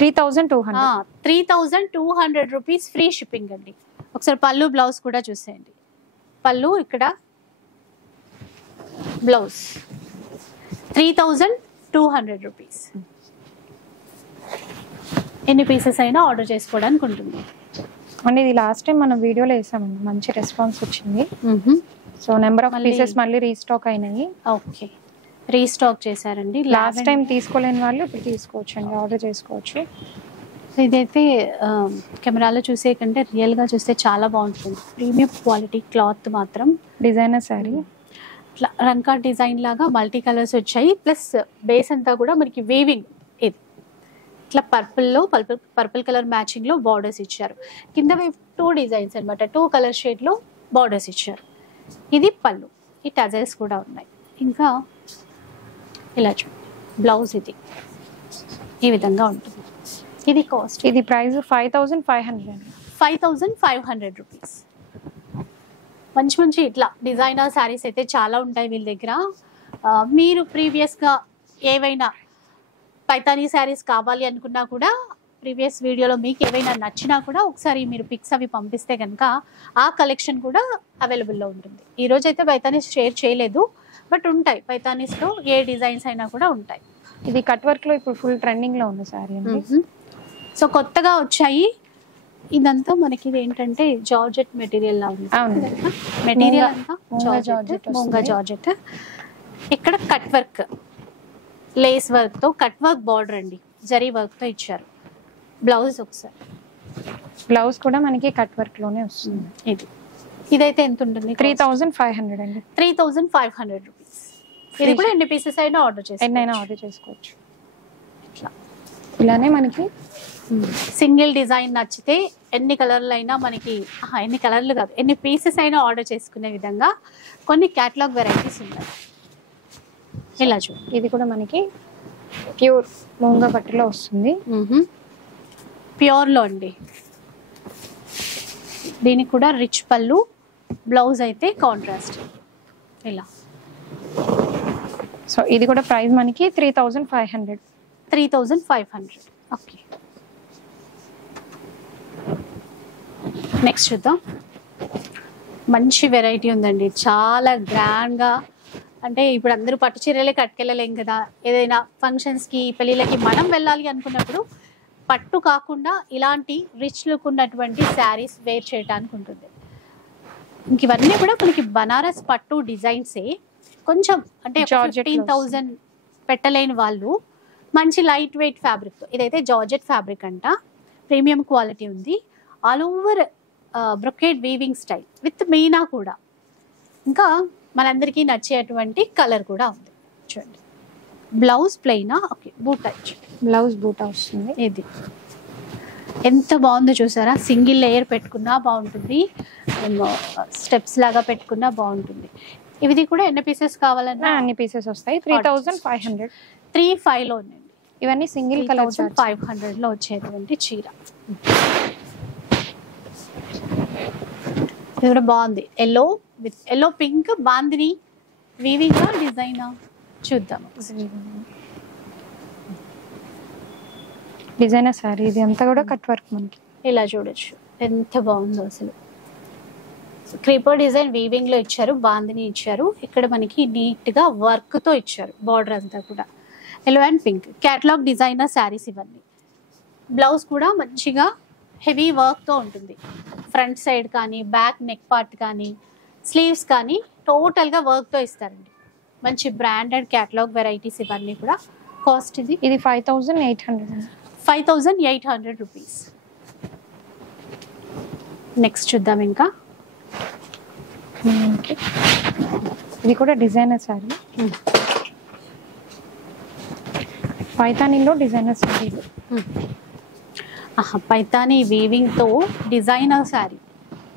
3200. 3200 rupees free shipping అండి. ఒకసారి పళ్ళు బ్లౌజ్ కూడా చూసేయండి. పళ్ళు ఇక్కడ బ్లౌజ్ 3200 రూపీస్. ఎన్ని పీసెస్ అయినా ఆర్డర్ చేసుకోవడానికి ఉంటుంది. అంటే ఇది లాస్ట్ టైం మనం వీడియోలో వేసామండి, మంచి రెస్పాన్స్ వచ్చింది. సో నెంబర్ ఆఫ్ పీసెస్ మళ్ళీ రీస్టాక్ అయినాయి. ఓకే, రీస్టాక్ చేశారండి. లాస్ట్ టైం తీసుకోలేని వాళ్ళు ఇప్పుడు తీసుకోవచ్చు అండి, ఆర్డర్ చేసుకోవచ్చు. ఇదైతే కెమెరాలో చూసే కంటే రియల్గా చూస్తే చాలా బాగుంటుంది. ప్రీమియం క్వాలిటీ క్లాత్ మాత్రం. డిజైనర్ శారీ, ఇట్లా రంకా డిజైన్ లాగా మల్టీ కలర్స్ వచ్చాయి. ప్లస్ బేస్ అంతా కూడా మనకి వీవింగ్, ఇది ఇట్లా పర్పుల్ కలర్ మ్యాచింగ్ లో బార్డర్స్ ఇచ్చారు. కింద వైపు 2 డిజైన్స్ అనమాట, 2 కలర్ షేడ్ లో బార్డర్స్ ఇచ్చారు. ఇది పళ్ళు, ఈ టజల్స్ కూడా ఉన్నాయి. ఇంకా ఇలా చూడండి బ్లౌజ్, ఇది ఈ విధంగా ఉంటుంది. ఇది కాస్ట్, ఇది ప్రైస్ 5500 అండి. 5500 రూపీస్. మంచి మంచి ఇట్లా డిజైనర్ శారీస్ అయితే చాలా ఉంటాయి వీళ్ళ దగ్గర. మీరు ప్రీవియస్గా ఏవైనా పైతానీ శారీస్ కావాలి అనుకున్నా కూడా, ప్రీవియస్ వీడియోలో మీకు ఏవైనా నచ్చినా కూడా ఒకసారి మీరు పిక్స్ అవి పంపిస్తే కనుక ఆ కలెక్షన్ కూడా అవైలబుల్లో ఉంటుంది. ఈరోజు అయితే పైతానీస్ షేర్ చేయలేదు, బట్ ఉంటాయి పైతానీస్లో ఏ డిజైన్స్ అయినా కూడా ఉంటాయి. ఇది కట్ వర్క్లో ఇప్పుడు ఫుల్ ట్రెండింగ్లో ఉన్న శారీ అండి. సో కొత్తగా వచ్చాయి. ఇదంతా మనకి ఇది ఏంటంటే జార్జెట్ మెటీరియల్ లా ఉంది. మెటీరియల్ అంతా మూంగా జార్జెట్. ఇక్కడ కట్ వర్క్, లేస్ వర్క్ తో కట్ వర్క్ బార్డర్ అండి, జరీ వర్క్ తో ఇచ్చారు. బ్లౌజ్ ఒకసారి, బ్లౌజ్ కూడా మనకి కట్ వర్క్ లోనే వస్తుంది. ఇదైతే ఎంత ఉంటుంది? 3500 అండి. 3500 రూపీస్. ఇది కూడా ఎన్ని పీసెస్ అయినా ఆర్డర్ చేసుకోవచ్చు. ఇలానే మనకి సింగిల్ డిజైన్ నచ్చితే ఎన్ని కలర్లు అయినా మనకి, ఎన్ని కలర్లు కాదు, ఎన్ని పీసెస్ అయినా ఆర్డర్ చేసుకునే విధంగా కొన్ని క్యాటలాగ్ వెరైటీస్ ఉన్నాయి. ఇలా చూడండి, ఇది కూడా మనకి ప్యూర్ మూంగా పట్టులో వస్తుంది. ప్యూర్లో అండి. దీనికి కూడా రిచ్ పళ్ళు, బ్లౌజ్ అయితే కాంట్రాస్ట్ ఇలా. సో ఇది కూడా ప్రైస్ మనకి 3500. 3500. ఓకే, నెక్స్ట్ చూద్దాం. మంచి వెరైటీ ఉందండి, చాలా గ్రాండ్గా. అంటే ఇప్పుడు అందరూ పట్టు చీరలే కట్టుకెళ్ళలేం కదా, ఏదైనా ఫంక్షన్స్కి పెళ్ళిళ్ళకి మనం వెళ్ళాలి అనుకున్నప్పుడు పట్టు కాకుండా ఇలాంటి రిచ్ లుక్ ఉన్నటువంటి శారీస్ వేర్ చేయడానికి ఉంటుంది. ఇంక ఇవన్నీ కూడా మనకి బనారస్ పట్టు డిజైన్సే. కొంచెం అంటే 15,000 పెట్టలేని వాళ్ళు మంచి లైట్ వెయిట్ ఫ్యాబ్రిక్, ఇదైతే జార్జెట్ ఫ్యాబ్రిక్ అంట, ప్రీమియం క్వాలిటీ ఉంది. All over brocade weaving style with Meena కూడా. ఇంకా మనందరికీ నచ్చేటువంటి కలర్ కూడా ఉంది. చూడండి, బ్లౌజ్ ప్లెయినా? ఓకే, బూటా ఇచ్చాడు, బ్లౌజ్ బూటా వస్తుంది. ఇది ఎంత బాగుందో చూసారా, సింగిల్ లేయర్ పెట్టుకున్నా బాగుంటుంది, స్టెప్స్ లాగా పెట్టుకున్నా బాగుంటుంది. ఇది కూడా ఎన్ని పీసెస్ కావాలన్నా అన్ని పీసెస్ వస్తాయి. 3500. 35లో ఉందండి. ఇవన్నీ సింగిల్ కలర్ 500లో వచ్చేటువంటి చీర. ఇది కూడా బాగుంది, yellow with yellow pink bandhani weaving design. చూద్దాం, డిజైనర్ సారీ. ఇది అంతా కూడా కట్ వర్క్ మనకి. ఇలా చూడొచ్చు ఎంత బాగుందో అసలు. క్రీపర్ డిజైన్ వీవింగ్ లో ఇచ్చారు, బాందిని ఇచ్చారు. ఇక్కడ మనకి నీట్ గా వర్క్ తో ఇచ్చారు బార్డర్ అంతా కూడా. Yellow and pink catalogue designer saris ఇవన్నీ. బ్లౌజ్ కూడా మంచిగా హెవీ వర్క్ తో ఉంటుంది. ఫ్రంట్ సైడ్ కానీ, బ్యాక్ నెక్ పార్ట్ కానీ, స్లీవ్స్ కానీ టోటల్ గా వర్క్ తో ఇస్తారండి. మంచి బ్రాండెడ్ క్యాటలాగ్ వెరైటీస్ ఇవన్నీ కూడా. కాస్ట్ ఇది 5800. 5800 రూపీస్. నెక్స్ట్ చూద్దాం. ఇంకా ఇది కూడా డిజైనర్ శారీ, పైతానీలో డిజైనర్ శారీ. పైతానీ వీవింగ్ తో డిజైనర్ శారీ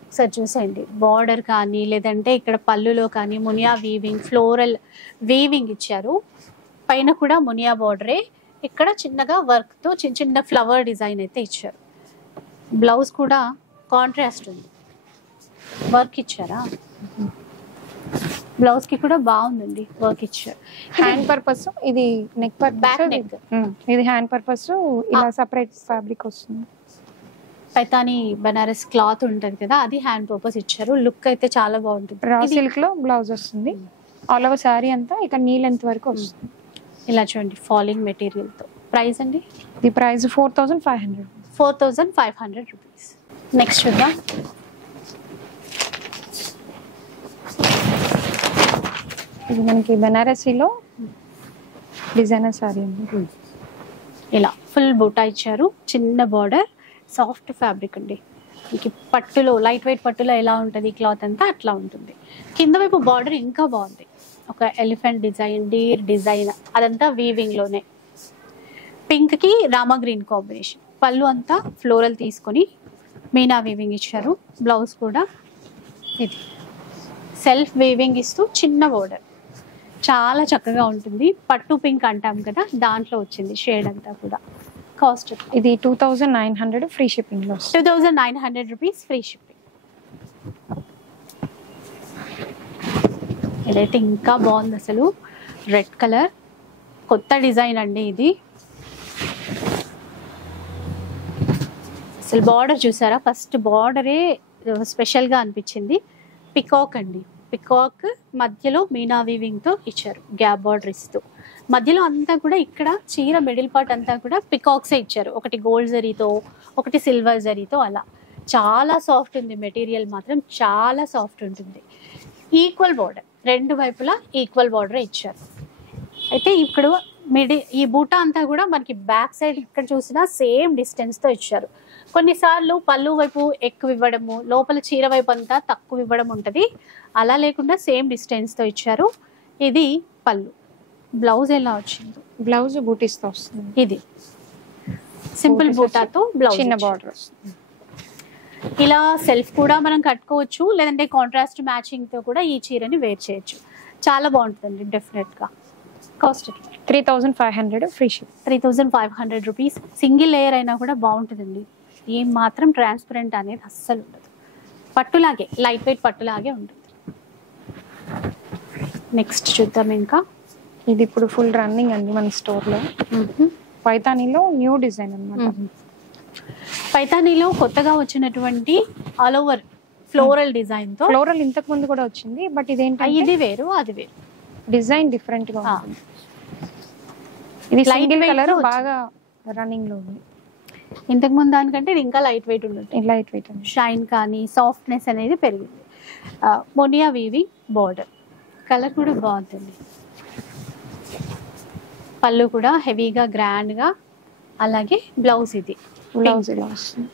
ఒకసారి చూసేయండి. బార్డర్ కానీ, లేదంటే ఇక్కడ పళ్ళులో కానీ మునియా వీవింగ్, ఫ్లోరల్ వీవింగ్ ఇచ్చారు. పైన కూడా మునియా బార్డరే, ఇక్కడ చిన్నగా వర్క్ తో చిన్న చిన్న ఫ్లవర్ డిజైన్ అయితే ఇచ్చారు. బ్లౌజ్ కూడా కాంట్రాస్ట్ ఉంది, వర్క్ ఇచ్చారా. బ్లౌజ్ కి కూడా బాగుందండి, వర్క్ ఇచ్చారు. హ్యాండ్ పర్పస్ ఇది, నెక్ పర్పస్ బ్యాక్ నెక్. ఇది హ్యాండ్ పర్పస్ ఇలా సెపరేట్ ఫ్యాబ్రిక్ వస్తుంది. పైతానీ బనారస్ క్లాత్ ఉంటుంది కదా, అది హ్యాండ్ పర్పస్ ఇచ్చారు. లుక్ అయితే చాలా బాగుంటుంది. రా సిల్క్ లో బ్లౌజ్ వస్తుంది. ఆల్ ఓవర్ శారీ అంతా ఇక నీ లెంత్ వరకు వస్తుంది. ఇలా చూడండి, ఫాలింగ్ మెటీరియల్ తో. ప్రైస్ అండి ఇది ప్రైస్ 4500. 4500 రూపీస్. నెక్స్ట్ చూద్దాం. ఇది మనకి బెనారసీలో డిజైనర్ సారీ అండి. ఇలా ఫుల్ బూటా ఇచ్చారు, చిన్న బార్డర్, సాఫ్ట్ ఫ్యాబ్రిక్ అండి. మీకు పట్టులో లైట్ వెయిట్ పట్టులో ఎలా ఉంటుంది క్లాత్ అంతా అట్లా ఉంటుంది. కింద వైపు బార్డర్ ఇంకా బాగుంది, ఒక ఎలిఫెంట్ డిజైన్, డీర్ డిజైన్, అదంతా వీవింగ్ లోనే. పింక్ కి రామా గ్రీన్ కాంబినేషన్. పళ్ళు అంతా ఫ్లోరల్ తీసుకొని మీనా వీవింగ్ ఇచ్చారు. బ్లౌజ్ కూడా ఇది సెల్ఫ్ వీవింగ్ ఇస్తూ చిన్న బోర్డర్, చాలా చక్కగా ఉంటుంది. పట్టు పింక్ అంటాం కదా, దాంట్లో వచ్చింది షేడ్ అంతా కూడా. కాస్ట్ ఇది 2900 ఫ్రీ షిప్పింగ్ లో. 2900 రూపీస్ ఫ్రీ షిప్పింగ్. ఇదైతే ఇంకా బాగుంది అసలు, రెడ్ కలర్, కొత్త డిజైన్ అండి ఇది. అసలు బార్డర్ చూసారా, ఫస్ట్ బార్డరే స్పెషల్గా అనిపించింది. పికాక్ అండి, పికాక్ మధ్యలో మీనా వీవింగ్ తో ఇచ్చారు, గ్యాప్ బార్డర్ ఇస్తూ. మధ్యలో అంతా కూడా ఇక్కడ చీర మిడిల్ పార్ట్ అంతా కూడా పికాక్సే ఇచ్చారు, ఒకటి గోల్డ్ జరీతో, ఒకటి సిల్వర్ జరీతో అలా. చాలా సాఫ్ట్ ఉంది మెటీరియల్, మాత్రం చాలా సాఫ్ట్ ఉంటుంది. ఈక్వల్ బార్డర్, రెండు వైపులా ఈక్వల్ బార్డర్ ఇచ్చారు. అయితే ఇప్పుడు ఈ బూటా అంతా కూడా మనకి బ్యాక్ సైడ్ ఇక్కడ చూసినా సేమ్ డిస్టెన్స్ తో ఇచ్చారు. కొన్నిసార్లు పళ్ళు వైపు ఎక్కువ ఇవ్వడము, లోపల చీర వైపు అంతా తక్కువ ఇవ్వడం ఉంటుంది. అలా లేకుండా సేమ్ డిస్టెన్స్ తో ఇచ్చారు. ఇది పళ్ళు. బ్లౌజ్ ఎలా వచ్చింది? బ్లౌజ్ బూటీస్ తో వస్తుంది. ఇది సింపుల్ బూటాతో బ్లౌజ్, చిన్న బార్డర్ వస్తుంది. ఇలా సెల్ఫ్ కూడా మనం కట్టుకోవచ్చు, లేదంటే కాంట్రాస్ట్ మ్యాచింగ్ తో కూడా ఈ చీరని వేర్ చేయొచ్చు. చాలా బాగుంటుందండి డెఫినెట్ గా. Cost 3500 free ship. 3500 rupees. Single layer అయినా కూడా బాగుంటుందండి, ఏం మాత్రం ట్రాన్స్పరెంట్ అనేది అస్సలు ఉండదు. పట్టులాగే, లైట్ వెయిట్ పట్టులాగే ఉంటుంది. నెక్స్ట్ చూద్దాం. ఇంకా ఇది ఇప్పుడు ఫుల్ రన్నింగ్ అండి మన స్టోర్ లో. పైతానీలో న్యూ డిజైన్ అన్నమాట. పైతానీలో కొత్తగా వచ్చినటువంటి ఆల్ ఓవర్ ఫ్లోరల్ డిజైన్ తో. ఫ్లోరల్ ఇంతకు ముందు కూడా వచ్చింది, బట్ ఇదేంటి, ఇది వేరు అది వేరు, డిజైన్ డిఫరెంట్ గా ఉంటుంది. ఇది సింగిల్ కలర్ బాగా రన్నింగ్ లో ఉంది. ఇంతకు ముందు దానికంటే ఇది ఇంకా లైట్ వెయిట్ ఉంటుంది. లైట్ వెయిట్ షైన్ కానీ సాఫ్ట్నెస్ అనేది పెరిగింది. మొనియా వీవింగ్ బార్డర్, కలర్ కూడా బాగుంటుంది. పళ్ళు కూడా హెవీగా గ్రాండ్ గా, అలాగే బ్లౌజ్ ఇది బ్లౌజ్ ఇలా వస్తుంది.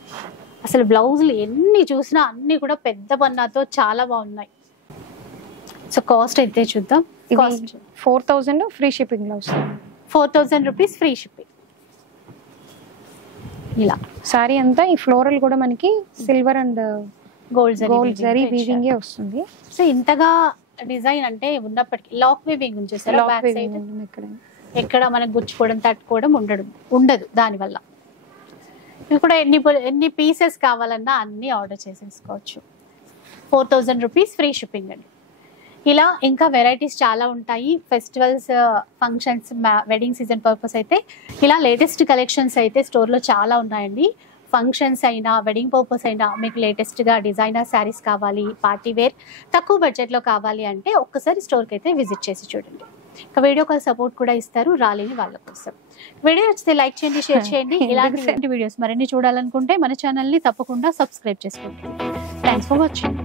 అసలు బ్లౌజులు ఎన్ని చూసినా అన్ని కూడా పెద్ద పన్నాతో చాలా బాగున్నాయి. సో కాస్ట్ అయితే చూద్దాం. 4000 ఫ్రీ షిప్పింగ్ లో వస్తుంది. 4000 రూపీస్ ఫ్రీ షిప్పింగ్. ఇలా సారీ అంతా ఈ ఫ్లోరల్ కూడా మనకి silver and gold zari weaving వస్తుంది. సో ఇంతగా డిజైన్ అంటే ఉన్నప్పటికీ లాక్ వీవింగ్ ఉంచేసారు. బ్యాక్ సైడ్ ఎక్కడ మనకు గుచ్చుకోవడం, తట్టుకోవడం ఉండదు దానివల్ల. ఇవి కూడా ఎన్ని పీసెస్ కావాలన్నా అన్ని ఆర్డర్ చేసేసుకోవచ్చు. 4000 రూపీస్ ఫ్రీ షిప్పింగ్ అండి. ఇలా ఇంకా వెరైటీస్ చాలా ఉంటాయి. Festivals, functions, wedding season purpose అయితే ఇలా లేటెస్ట్ కలెక్షన్స్ అయితే స్టోర్లో చాలా ఉన్నాయండి. ఫంక్షన్స్ అయినా, వెడ్డింగ్ పర్పస్ అయినా మీకు లేటెస్ట్గా డిజైనర్ శారీస్ కావాలి, పార్టీ వేర్, తక్కువ బడ్జెట్లో కావాలి అంటే ఒక్కసారి స్టోర్కి అయితే విజిట్ చేసి చూడండి. ఇంకా వీడియో కాల్ సపోర్ట్ కూడా ఇస్తారు రాలేని వాళ్ళ కోసం. వీడియో నచ్చితే లైక్ చేయండి, షేర్ చేయండి. ఇలాంటి వీడియోస్ మరిన్ని చూడాలనుకుంటే మన ఛానల్ని తప్పకుండా సబ్స్క్రైబ్ చేసుకోండి. Thanks for watching.